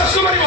ବିଶ୍ୱାସ କରିବ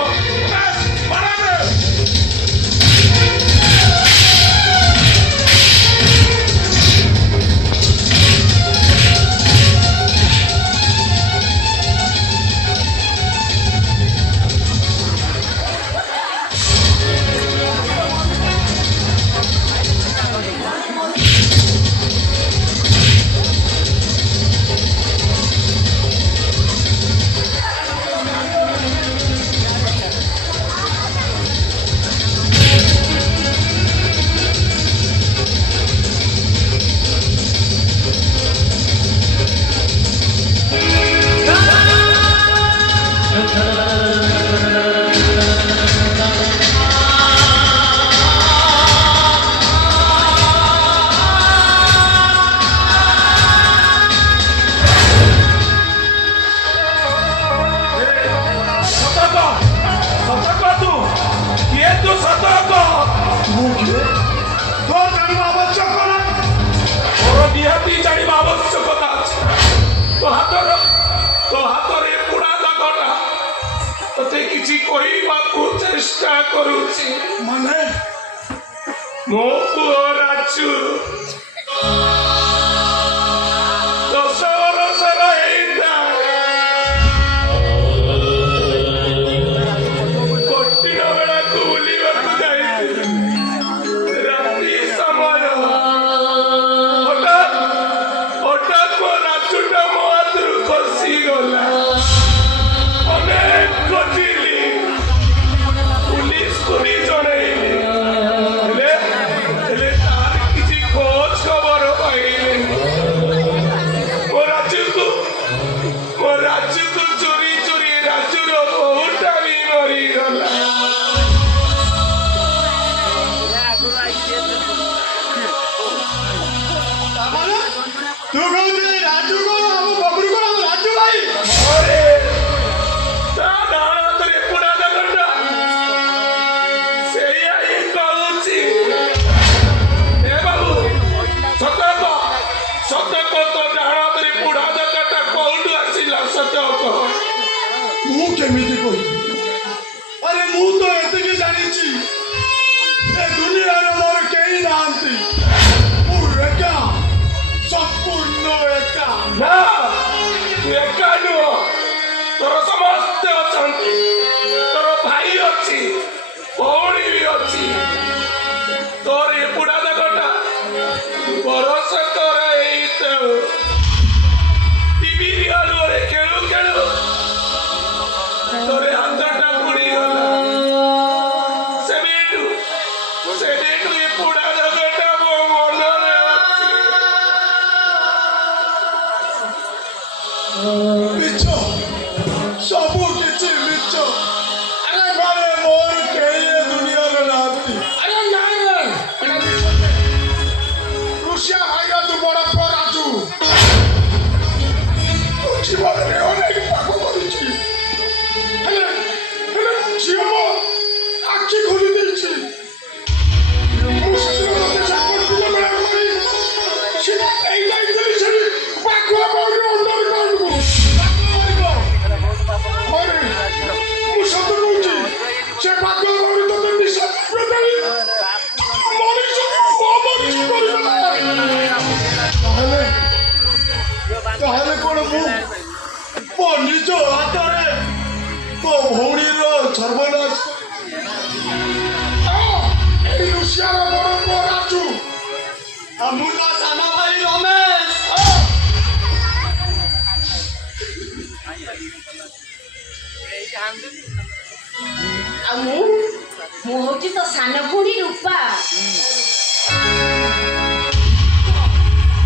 କିଛି କହିବାକୁ ଚେଷ୍ଟା କରୁଛି ମାନେ ମୋ ପୁଅ ରାଜୁ 10 ବର୍ଷର ହେଇଥିଲା କଠିନ ବେଳାକୁ ବୁଲିବାକୁ ଯାଇଥିଲି ରାତି ସମୟ ହଠାତ୍ ମୋ ରାଜୁଟା ମୋ ହାତରୁ ଖସିଗଲା ଅନେକ ଖୋଜିଲି ପୁଲିସକୁ ବି ଜଣେଇଲି ହେଲେ ତାର କିଛି ଖୋଜ ଖବର ପାଇଲେନି ମୋ ରାଜୁକୁ ଚୋରି ଚୋରି ରାଜୁର ବୋହୁଟା ବି ମରିଗଲା ତୁ କହୁଛୁ ରାଜୁ କଣ ଆମ ବବୁରୁ କଣ ଆମ ରାଜୁ ଭାଇ ତା ଡାହାଣ ହାତରେ ପୁଡ଼ା ଦଗଟା ସେଇଆ ହିଁ କହୁଛି ଏ ବାବୁ ସତ କହ ତୋ ଡାହାଣ ହାତରେ ପୁଡ଼ା ଦଗଟା କୋଉଠୁ ଆସିଲା ସତ କହ ମୁଁ କେମିତି କହିବି ଆରେ ମୁଁ ତ ଏତିକି ଜାଣିଛି ଏ ଦୁନିଆରେ ମୋର କେହି ନାହାନ୍ତି ମୁଁ ଏକା ସମ୍ପୂର୍ଣ୍ଣ ଏକା ନା ତୁ ଏକା ନୁହ ତୋର ସମସ୍ତେ ଅଛନ୍ତି ତୋର ଭାଇ ଅଛି ଭଉଣୀ ବି ଅଛି ତୋର ଏ ପୁଡ଼ା ଦଗଟା ବରଷ କର ହେଇଥାଉ ଟିଭି ଆଲୁଅରେ ଖେଳୁ ଖେଳୁ ତୋର ହାତଟା ପୁଡ଼ିଗଲା ସେବେଠୁ ଏ ପୁଡ଼ା ଦଗଟା ମୋ ମନରେ ଅଛି ମିଛ ସବୁ କିଛି ମିଛ ଆରେ ଘରେ ମୋର କେହି ଏ ଦୁନିଆରେ ନାହାନ୍ତି ଆରେ ନାଇଁ ରୁଷିଆ ଭାଇର ତୁ ବଡ଼ ପୁଅ ରାଜୁ ଜୀବନରେ ଅନେକ ପାପ କରିଛି ହେଲେ ଝିଅ ମୋ ଆଖି ଖୋଲି ଦେଇଛି ମୁଁ ସେଦିନ ମୋତେ ଚାକର ଦିନ ବେଳା କରି ସେ ନେଇ ଯାଇଥିଲି ସେଠି ପାଖୁଆ ବାଉରୀ ଅଣ୍ଡରଗ୍ରାଉଣ୍ଡକୁ ମୁଁ ସତ କହୁଛି ସେ ପାଖୁଆ ବାଉରୀ ତତେ ନିଶା ଦେଇ ମଣିଷ କରିଦେଲା ତାହେଲେ କଣ ମୁଁ ମୋ ନିଜ ହାତରେ ମୋ ଭଉଣୀର ସର୍ବନାଶ ଏଇ ରୁଷିଆର ବଡ଼ ପୁଅ ରାଜୁ ଆଉ ମୁଁ ତା ସାନ ଭାଇ ରମେଶ ଆଉ ମୁଁ ହଉଛି ତ ସାନ ଭଉଣୀ ରୂପା